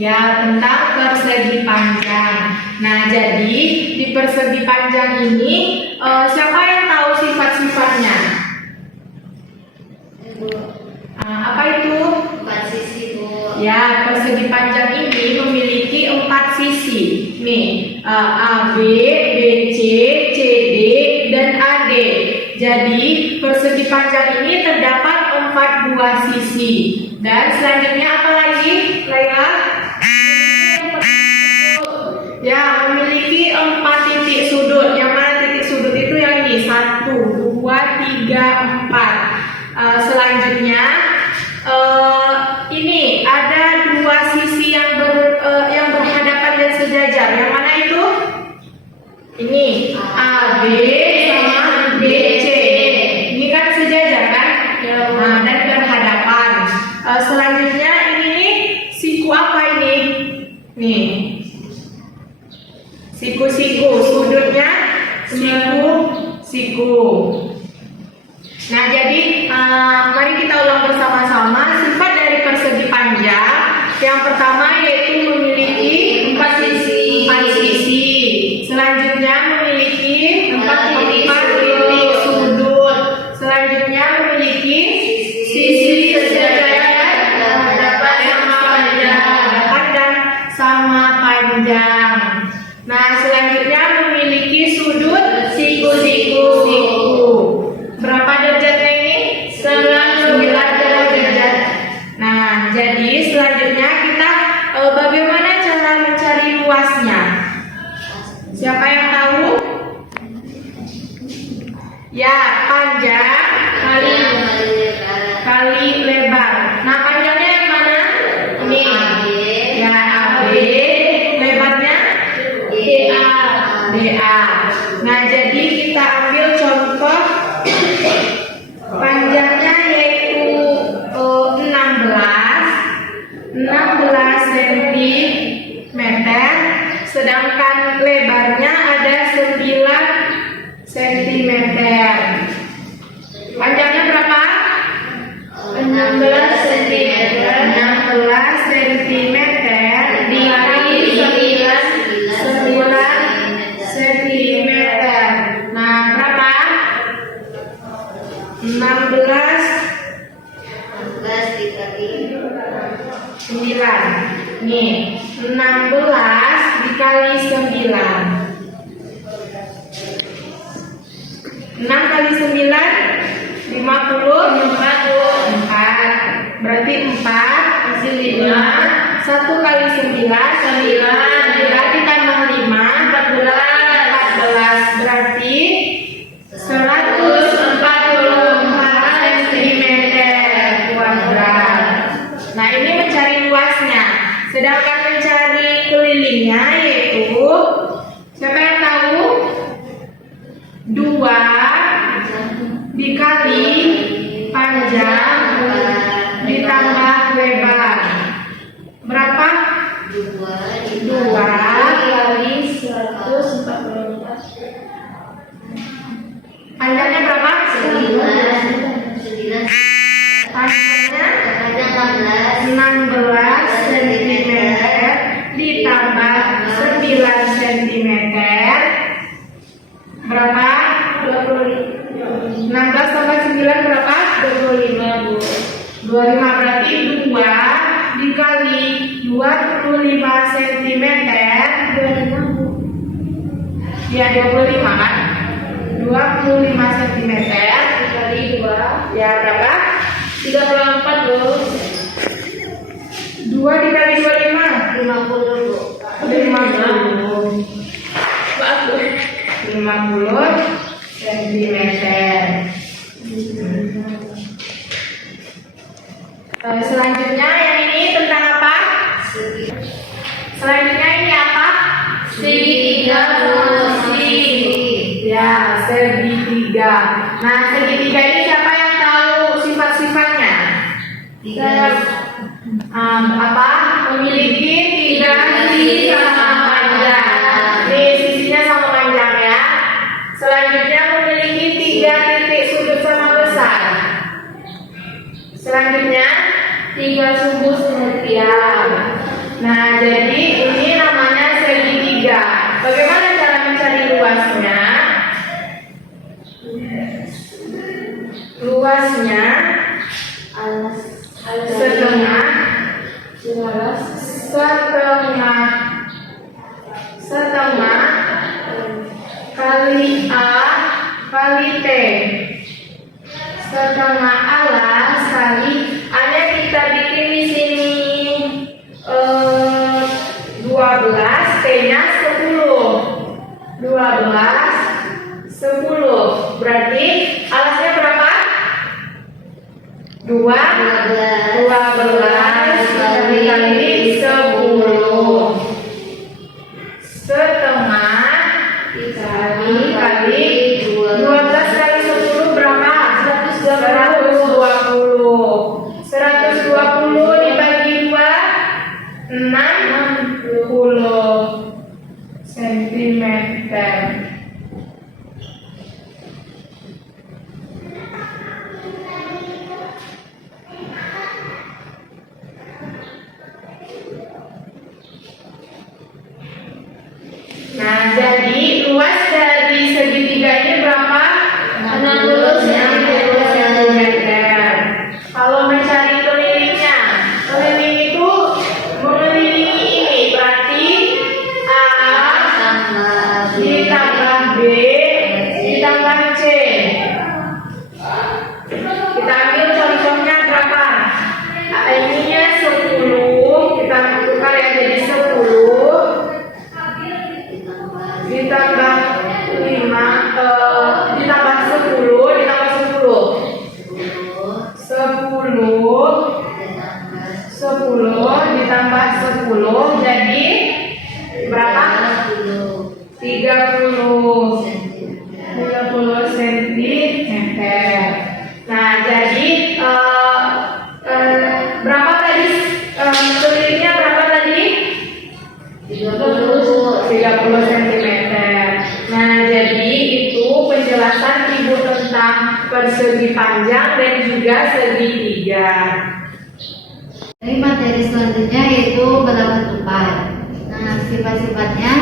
Ya, tentang persegi panjang. Nah, jadi di persegi panjang ini siapa yang tahu sifat-sifatnya? Apa itu? 4 sisi, Bu. Ya, persegi panjang ini memiliki 4 sisi. Nih, AB, BC, CD, dan AD. Jadi, persegi panjang ini terdapat 4 buah sisi. Dan selanjutnya apa lagi, Laila? Ya, memiliki 4 titik sudut. Yang mana titik sudut itu yang ini? 1, 2, 3, 4. Selanjutnya ini ada 2 sisi yang berhadapan dan sejajar. Yang mana itu? Ini AB sama BC. Ini kan sejajar kan? Nah, dan berhadapan. Selanjutnya ini nih siku apa ini? Nih. Siku-siku, sudutnya siku-siku. Nah, jadi mari kita ulang bersama-sama sifat dari persegi panjang. Yang pertama yaitu memiliki 4 sisi. Selanjutnya memiliki 4 titik sudut. Selanjutnya memiliki sisi sejajar dan sama panjang. Nah, selanjutnya memiliki sudut siku-siku. Berapa derajatnya ini? 9 derajat. Nah, jadi selanjutnya kita bagaimana cara mencari luasnya? Siapa yang tahu? Ya, panjang kali lebar. Nah, panjangnya yang mana? Ini. Ya, AB. Lebarnya? DA. Nah, jadi kita ambil contoh panjangnya yaitu 16 cm, sedangkan lebarnya ada 9 cm. Panjangnya berapa? 16 cm. 16 cm dikali 9 cm. Nah, berapa? 16 dikali 9. Nih, 16 dikali 9. 6 kali 9 54. Berarti 4 hasil 5. 1 kali 9 ditambah 5 14. Berarti 144 cm kuadrat. Nah, ini mencari luasnya. Sedangkan mencari kelilingnya yaitu siapa yang tahu? 2 dikali panjang ditambah lebar. Berapa? 2 kali 144. Panjangnya berapa? 9. Panjangnya 16 cm ditambah 9 cm. Berapa? 16 tambah 9 berapa? 25, Bu. 25 berarti 2 dikali 25 cm. 25, Bu. Ya, 25 kan? 25 cm dikali 2. Ya, berapa? 34, Bu. 2 dikali 25 50, Bu. 50 cm. Selanjutnya yang ini tentang apa? Selanjutnya ini apa? Segitiga fungsi. Ya, segitiga. Nah, segitiga ini siapa yang tahu sifat-sifatnya? Apa? Memiliki 3 sisi sama panjang. Nih, sisinya sama panjang ya. Selanjutnya memiliki 3 titik sudut sama besar. Selanjutnya 3 sudut setiap. Nah, jadi ini namanya segitiga. Bagaimana cara mencari luasnya? Luasnya setengah kali A kali T. Setengah alas kali A-nya kita bikin di sini 12, T-nya 10. 12 10. Berarti alasnya berapa? 12 kali 10. Setengah kali 12 kali 10 berapa? 120. 120 dibagi 2 60 cm. Nah, jadi luas dari segitiga ini berapa? 60 cm. Kalau mencari kelilingnya, keliling itu mengelilingi ini, berarti A ditambah B ditambah C. Kita ambil contohnya berapa? Ininya 10, kita tukar ya jadi 10 ditambah 5 ditambah 10 ditambah 10 ditambah 10 jadi berapa? 30 cm. Nah, jadi berapa tadi kelilingnya berapa tadi? 30 cm. Nah, jadi itu penjelasan Ibu tentang persegi panjang dan juga segitiga. Dari materi selanjutnya yaitu bilangan tupai. Nah, sifat-sifatnya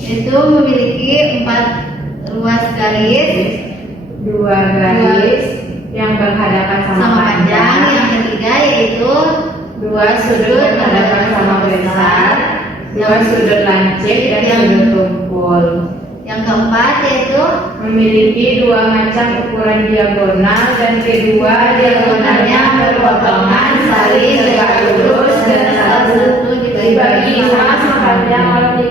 itu memiliki 4 ruas garis, 2 garis yang berhadapan sama panjang. panjang. Yang ketiga yaitu 2 sudut berhadapan sama besar, 2 sudut lancip dan sudut tumpul. Yang keempat yaitu Memiliki 2 macam ukuran diagonal dan kedua diagonalnya berpotongan saling tegak lurus dan satu dibagi 2 sepanjang.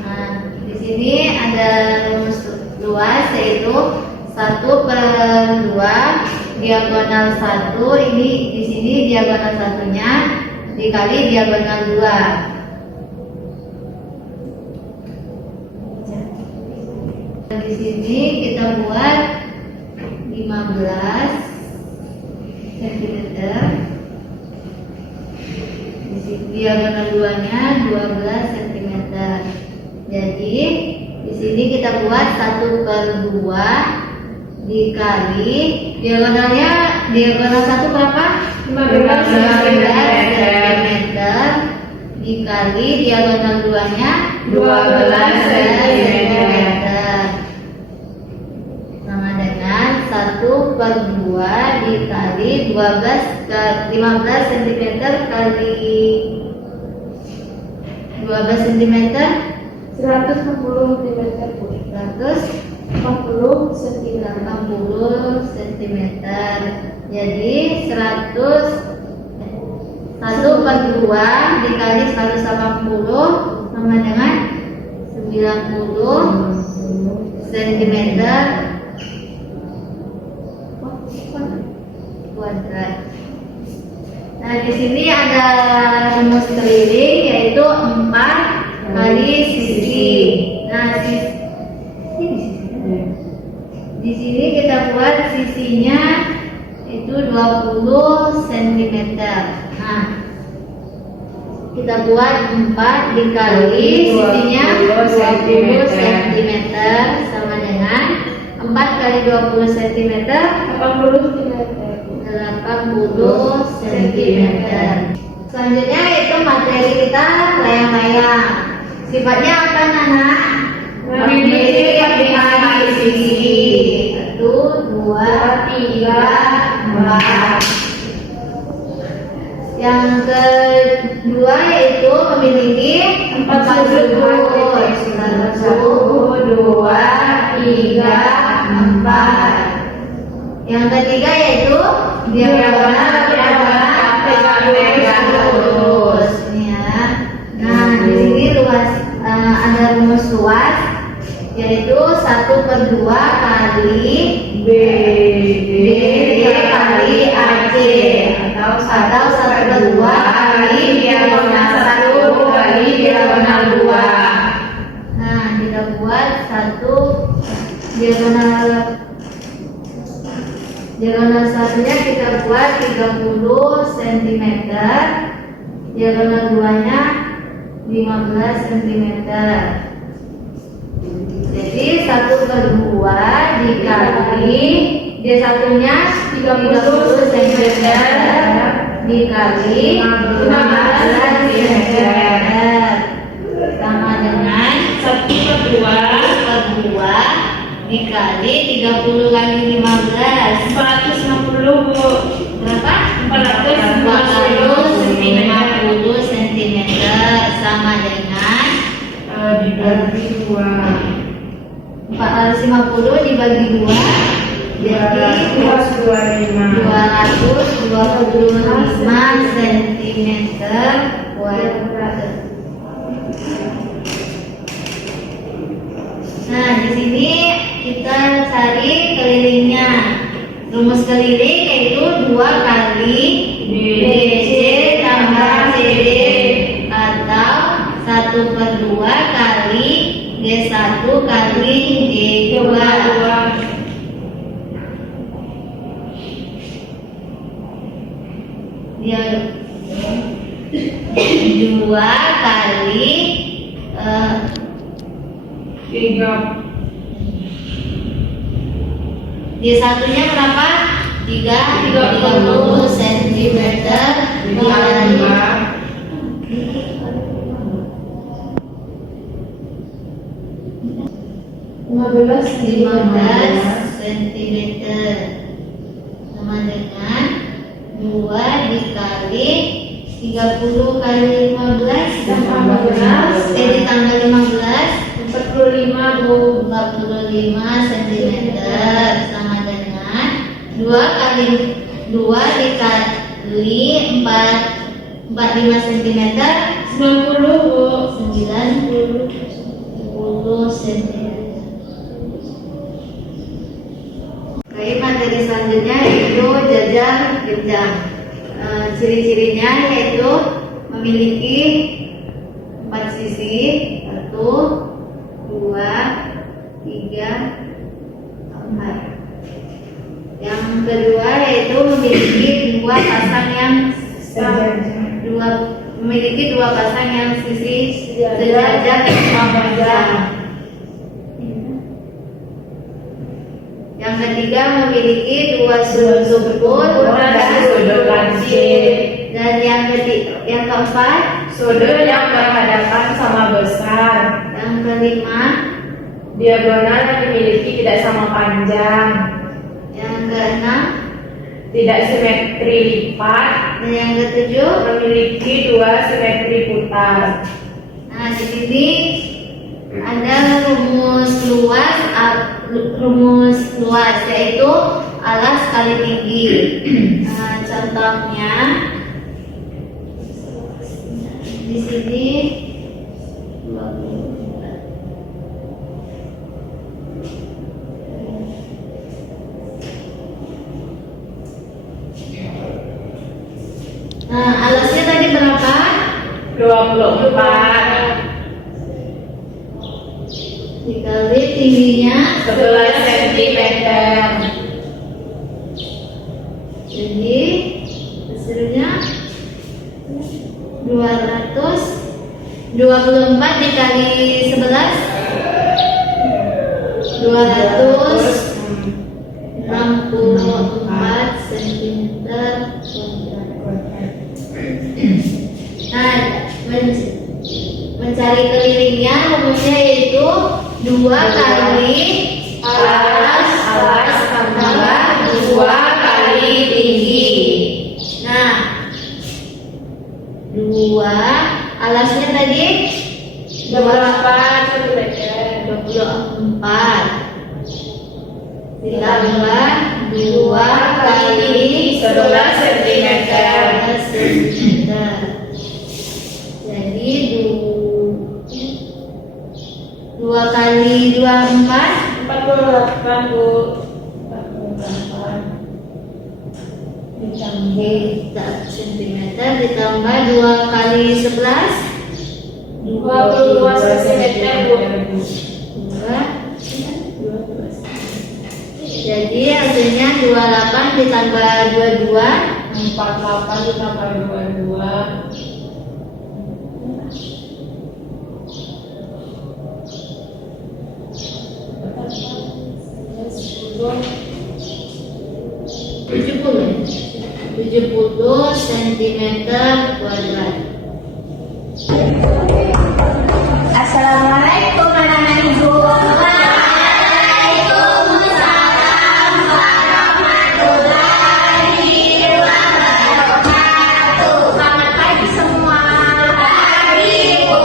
Nah, di sini ada rumus luas yaitu 1/2 diagonal 1. Ini di sini diagonal satunya dikali diagonal 2. Di sini kita buat 15 cm. Di sini diagonal 2-nya 12 cm. Jadi di sini kita buat 1/2 dikali diagonalnya diagonal 1 berapa? 15 cm dikali diagonal 2-nya 12 cm. Sama dengan 1/2 dikali 15 cm kali 12 cm 160 cm. 140 cm. Jadi 1/2 dikali 180 sama dengan 90 cm kuadrat. Nah, di sini ada rumus keliling yaitu 4 kali sisi. Nah, di sini kita buat sisinya itu 20 cm. Nah, kita buat 4 dikali sisinya 20 cm sama dengan 4 kali 20 cm 80 cm. Selanjutnya itu materi kita layang-layang. Sifatnya apa Nana? Memiliki aplikasi sisi. 1, 2, 3, 4. Yang kedua yaitu memiliki 4 sudut. 1, 2, 3, 4. Yang ketiga yaitu diagonal lurus. Ini ya. Nah di sini luas ada rumus luas yaitu 1/2 kali B kali AC atau 1/2 kali diagonal 1 kali diagonal 2. Nah kita buat satu diagonal satunya kita buat 30 cm, diagonal 2-nya 15 cm. Jadi 1/2 dikali dia satunya 30 cm dikali 15 cm sama dengan 1/2 dikali 30 kali 15 450 Bu. berapa? 450 450 cm sama dengan dibagi 2 450 dibagi 2 jadi 225 cm kuadrat. Nah, di sini kita cari kelilingnya. Rumus keliling yaitu 2 kali BC tambah CD atau 1/2 kali G1 kali G2. Ya, 2 kali 3 di satunya berapa? 30 cm dikali 15 cm sama dengan 2 dikali 30 kali 15 ditambah 15 45 Bu. 45 cm sama dengan 2 kali 2 dikali 45 cm 90 Bu. 90 cm. Oke, materi selanjutnya yaitu jajar genjang. Ciri-cirinya yaitu memiliki 4 sisi, 1, 2, 3, 4. Yang kedua yaitu memiliki dua pasang yang sisi sejajar panjang. Yang ketiga memiliki 2 sudut dan sudut lancip. Dan yang keempat Sudut yang berhadapan sama besar. yang kelima Diagonal yang dimiliki tidak sama panjang. yang keenam Tidak simetri lipat. dan yang ketujuh. Memiliki 2 simetri putar. Nah di sini ada rumus luas yaitu alas kali tinggi. Nah, contohnya di sini 24. Nah, alasnya tadi berapa? 24 Dikali tingginya 11 cm. Jadi hasilnya 224 dikali 11 264 cm kuadrat. Kali kelilingnya rumusnya yaitu 2 kali alas tambah 2 kali tinggi. Nah, 2 alasnya tadi 24 ditambah 2 kali 11 cm. Jadi 2 kali 24 48 Bu. 48 cm ditambah 2 kali 11 22 cm Bu. 2. Jadi hasilnya 28 ditambah 22 48 ditambah 22 70 cm kuadrat. Assalamualaikum anak-anak Ibu. Waalaikumsalam warahmatullahi wabarakatuh. Selamat pagi semua. Pagi, Bu.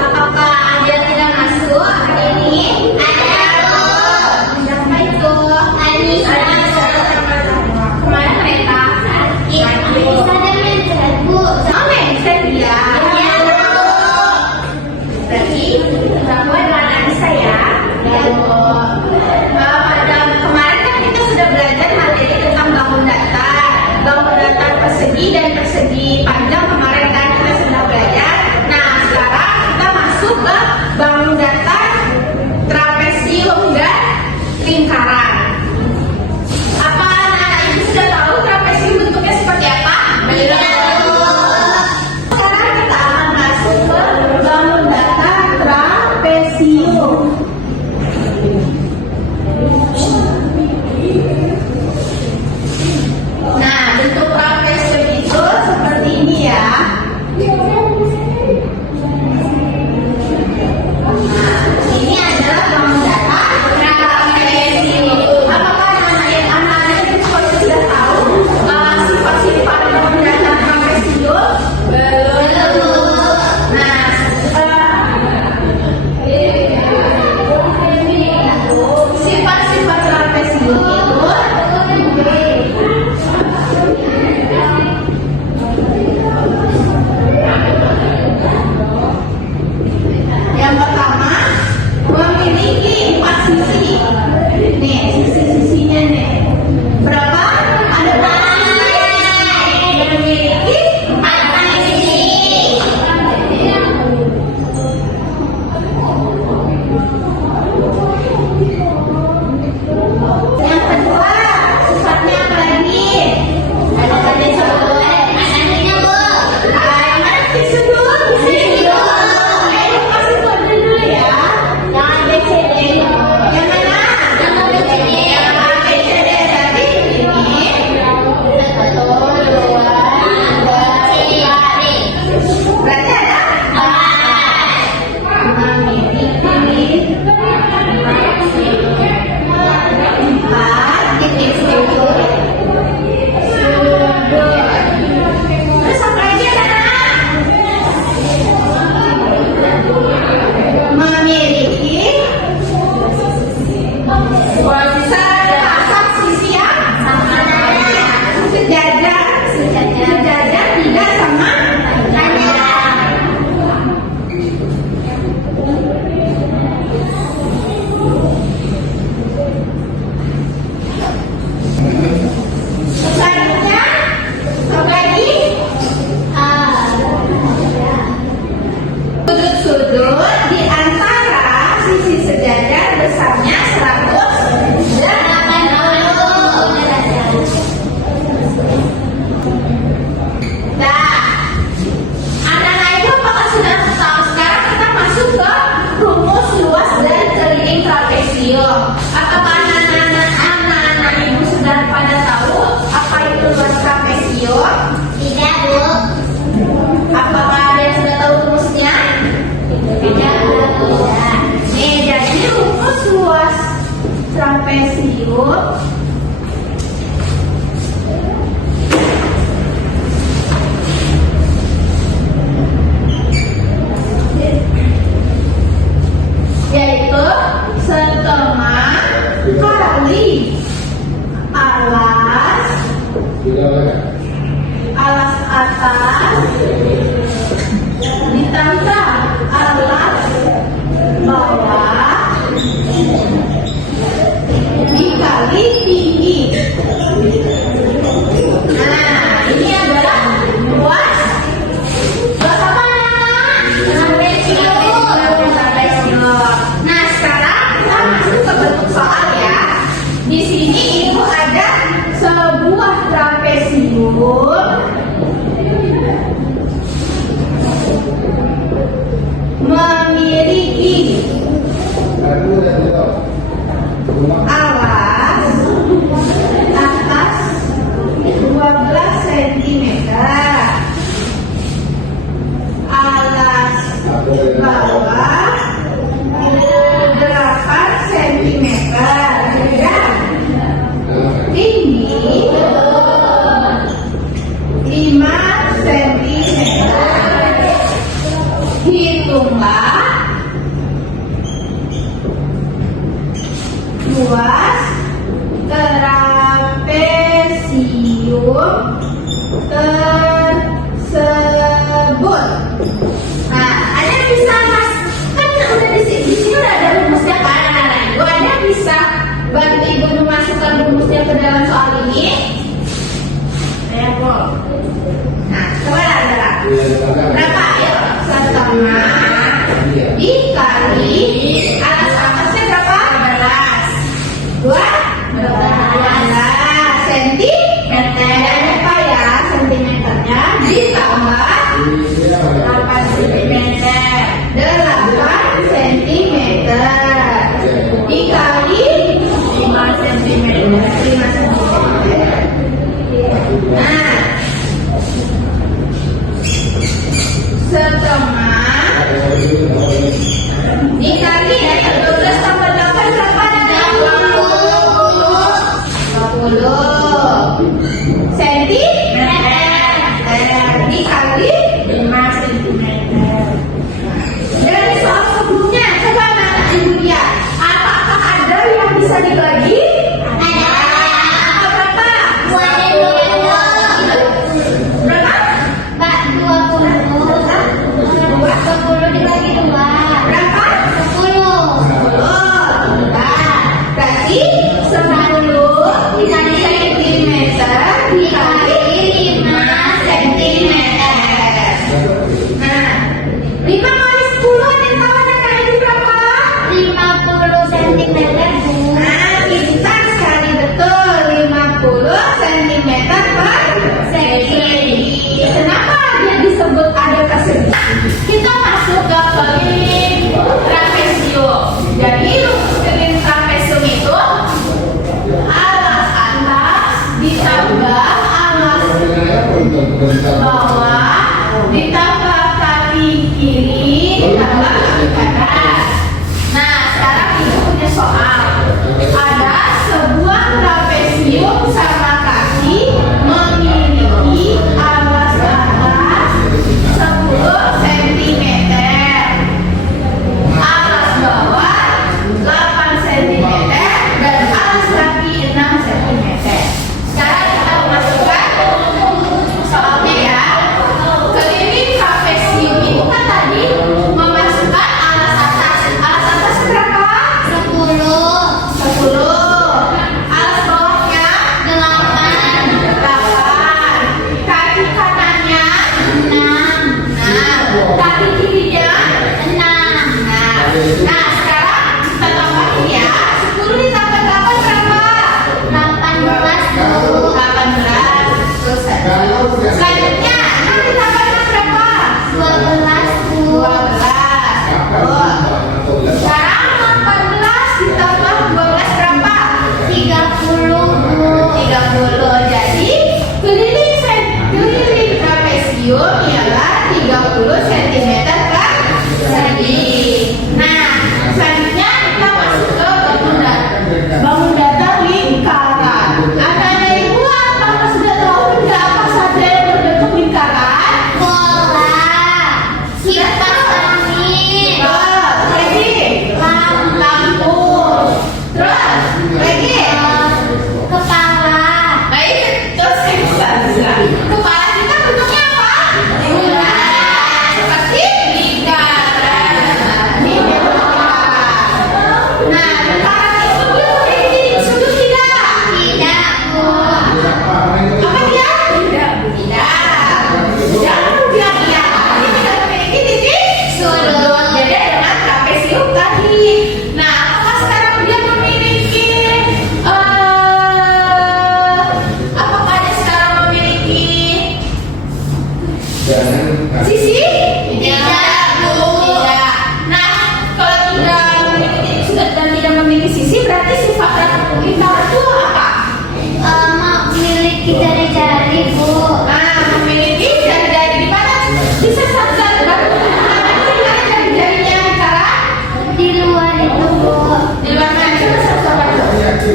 Apakah ada tidak masuk hari ini? Ada, Bu. Siapa itu? Anissa. Kemana mereka? Anissa dan Vincent, Bu. Oh, Vincent dia. Iya, Bu. Berarti kamu adalah anak Anissa ya? Ya, Bu. Pada kemarin kan kita sudah belajar materi tentang bangun datar persegi dan persegi panjang. Kemarin kan kita sudah belajar. Nah, sekarang kita masuk ke bangun datar, trapesium dan lingkaran. Apa anak-anak ibu sudah tahu trapesium bentuknya seperti apa? Iya, Bu. Sekarang kita akan masuk ke bangun datar trapesium. Nah, bentuk trapesium itu seperti ini ya. Nah, ini adalah bangun datar trapesium. Apakah anak-anak itu sudah tahu sifat-sifat bangun datar trapesium? Belum. Nah, sifat-sifat trapesium itu yang pertama memiliki 4 sisi. Nih, sisi-sisinya nih. Berapa? Ada berapa sisi? Memiliki 4 sisi. Yang kedua, sifatnya apa lagi? Ada tadi sebut. Anaknya, Bu. Mana disebut? Ayo kasih kode dulu ya. Yang A, B, C, D. Yang mana? Yang A, B, C, D. Yang A, B, C, D. Jadi ini 1, 2, 3, 4. Berarti ada 4. Memiliki 4 titik sudut. Terus apa lagi anak-anak? Memiliki sepasang sisi yang sejajar tidak sama tanya. Selanjutnya apa lagi? Sudut-sudut di antara sisi sejajar besarnya 180 derajat. Nah, anak-anak itu apakah sudah tahu? Sekarang kita masuk ke rumus luas dan keliling trapesium. Apakah anak-anak ibu sudah pada tahu apa itu luas trapesium? Tidak, Bu. Apakah ada yang sudah tahu yaitu setengah kali alas atas ditambah alas bawah dikali tinggi. Nah, ini adalah luas berapa? Trapesium. Nah, sekarang kita masuk ke bentuk soal ya. Di sini ibu ada sebuah trapesium memiliki alas atas 12 cm, alas bawah 8 cm, tinggi 5 cm. Hitunglah luas trapesium tersebut. Nah, Anda bisa mas, kan udah di sini udah ada rumusnya kan, anak-anak. Anda bisa bantu ibu memasukkan rumusnya ke dalam soal ini. Ayo, Bu. Nah, coba Anda. Berapa? Ayo, setengah dikali atas atasnya berapa? 12 centimeter. Apa ya sentimeternya ditambah 8 centimeter. 8 centimeter dikali 5 centimeter. 5 centimeter. Nah, setengah dikali ya 12 tambah 8 berapa? 20 centimeter dikali 5 centimeter. Dari soal sebelumnya coba anak-anak ibu lihat, apakah ada yang bisa dibagi? Ada. Berapa? 20. Berapa? 20 dibagi 2. Berapa? 10. Berarti 10 dikali centimeter dikali 5 centimeter. Nah, 5 kali 10 ada yang tahu anak-anak ini berapa? 50 cm. Nah, pintar sekali betul 50 cm per segi. Kenapa dia disebut ada persegi? Kita masuk ke keliling trapesium. Jadi rumus keliling trapesium itu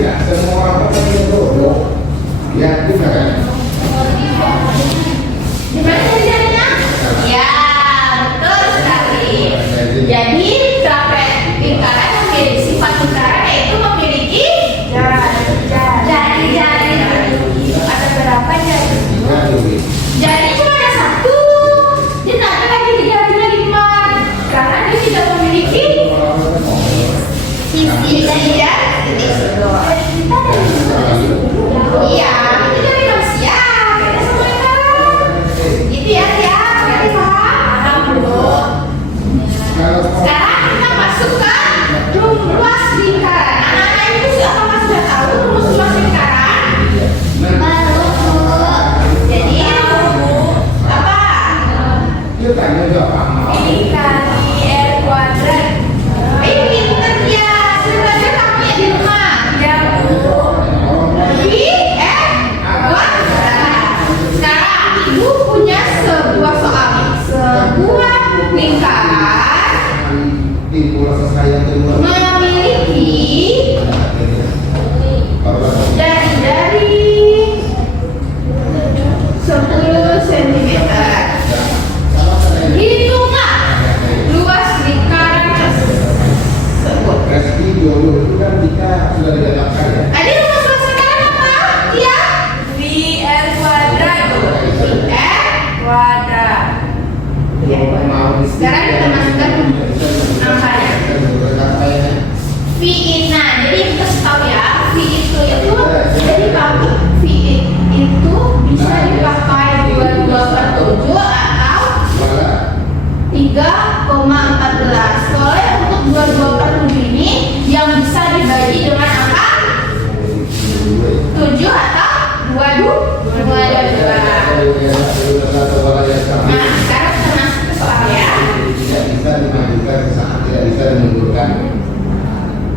Ya, semua orang kan dia bodoh. Ya, bukan kan? Gimana jadinya? Ya, betul sekali. Jadi sampai lingkaran memiliki sifat lingkaran yaitu memiliki jari-jari. Ada berapa jari? Jari cuma ada satu. Dia tak ada lagi jarinya 5 karena dia tidak memiliki sisi jari. Iya, itu dari manusia. Beda sama lingkaran. Gitu ya, berarti paham belum? Sekarang kita masuk ke ruas lingkaran. Anak-anak itu apakah sudah tahu rumus lingkaran? Baru Bu. Jadi apa? Dia tanya jawab. I kali R kuadrat. Pinter ya. Sebenarnya kamu ya di rumah. Ya Bu. I R kuadrat. Sekarang Ibu punya sebuah soal. Sebuah lingkaran Di bola saya kedua. memiliki dari 10 cm. Hitunglah luas lingkaran tersebut. Reski jodoh itu kan kita sudah ditetapkan ya. Tadi rumus luas lingkaran apa? Ya, VR kuadrat. VR kuadrat. Sekarang kita masukkan angkanya. V nah jadi kita tahu ya, V itu jadi kalau V itu bisa dipakai 22/7 atau 3,14. Soalnya untuk 22/7 ini yang bisa dibagi dengan angka 7 atau 22. Nah, sekarang kita masuk ke soal ya. Tidak bisa dimajukan saat tidak bisa dimundurkan.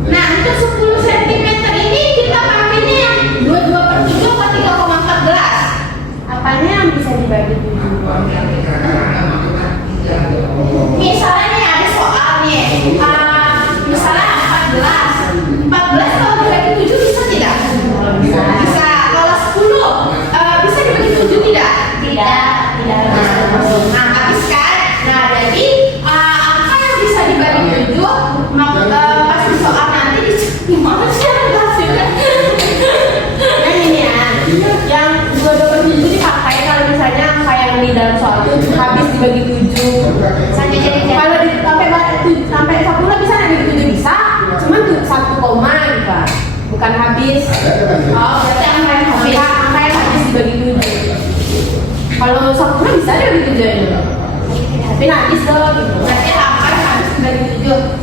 Nah, untuk 10 cm ini kita pakainya yang 22/7 atau 3,14. Apanya yang bisa dibagi 7? Misalnya nih ada soalnya, misalnya 14 kalau dibagi 7 bisa tidak? Bisa. Kalau 10 bisa dibagi 7 tidak? Tidak. Nah, habis kan? Nah, jadi angka yang bisa dibagi 7 pas di soal nanti gimana sih hasilnya? Nah ini ya, yang 22/7 dipakai kalau misalnya angka yang di dalam soal itu habis dibagi 7 Sampai jadi kalau sampai 10 bisa dibagi 7 bisa, cuman tuh 1 koma gitu Pak. Bukan habis. Oh, berarti angka yang habis dibagi 7. Kalau 10 bisa dibagi 7 ini. Tapi habis dong gitu. Berarti angka yang habis dibagi 7.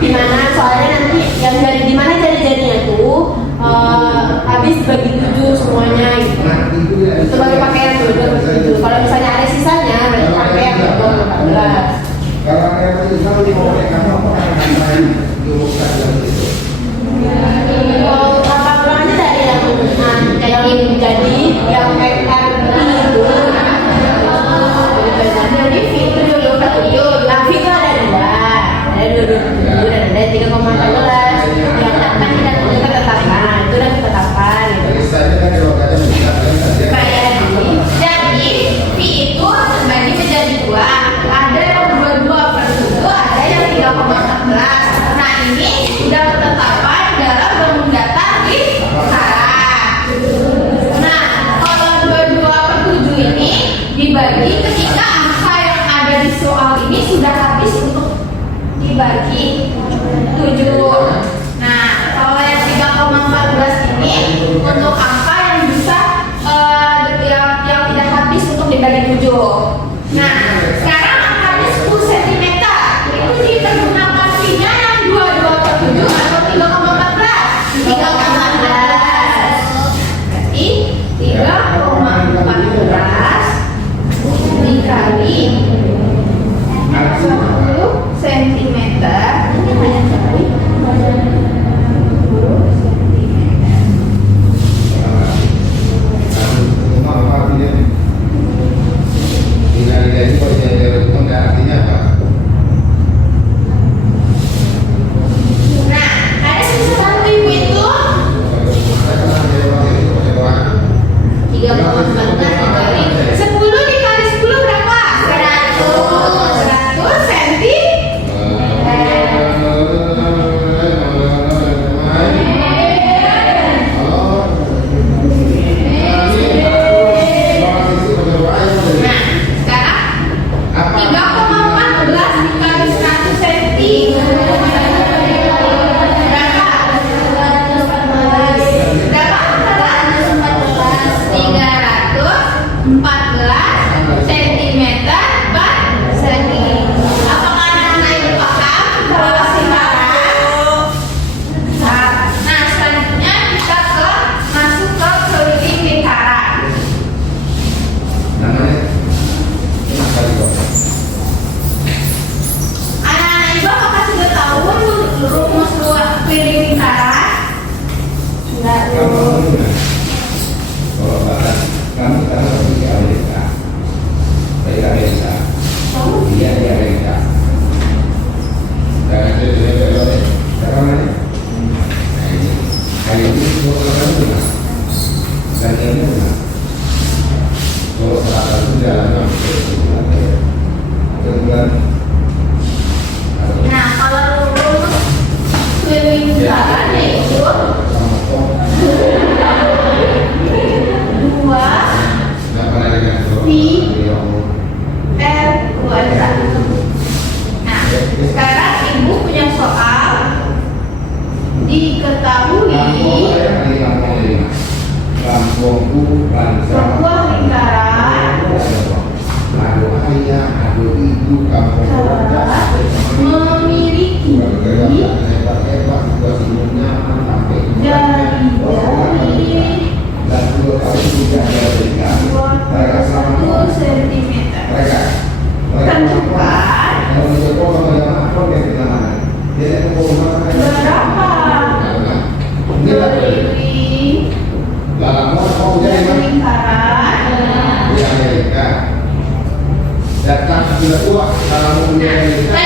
Dimana soalnya nanti yang dari dimana jari-jarinya tuh habis dibagi 7 semuanya gitu. Itu baru pakai yang 22/7. Kalau misalnya ada sisanya berarti pakai yang 14. Kalau ada itu kalau di bawah kamu apa yang diuruskan dalam itu? Kalau apa-apanya dari yang jadi yang PR itu jadi V itu 22/7. Nah, V itu ada 2. Ada 22/7 dan ada 3,14. Yang akan kita tetapkan. Itu udah kita tetapkan gitu. Jadi saya kan kalau kalian menjelaskan saja. Jadi V itu terbagi menjadi 2. Ada yang 22/7, ada yang 3,14. Nah ini udah diketahui Lampungku bangsa sebuah lingkaran Adu ayah, adu ibu, kampung memiliki hebat-hebat, situasi nyaman sampai jari-jari dan 2 kali 3 jari mereka 1 sentimeter. mereka Tentukan kalau mencoba apa yang kita mana dia berapa keliling dalam mau jadi mana lingkaran di Amerika datang sudah tua kalau mau di Amerika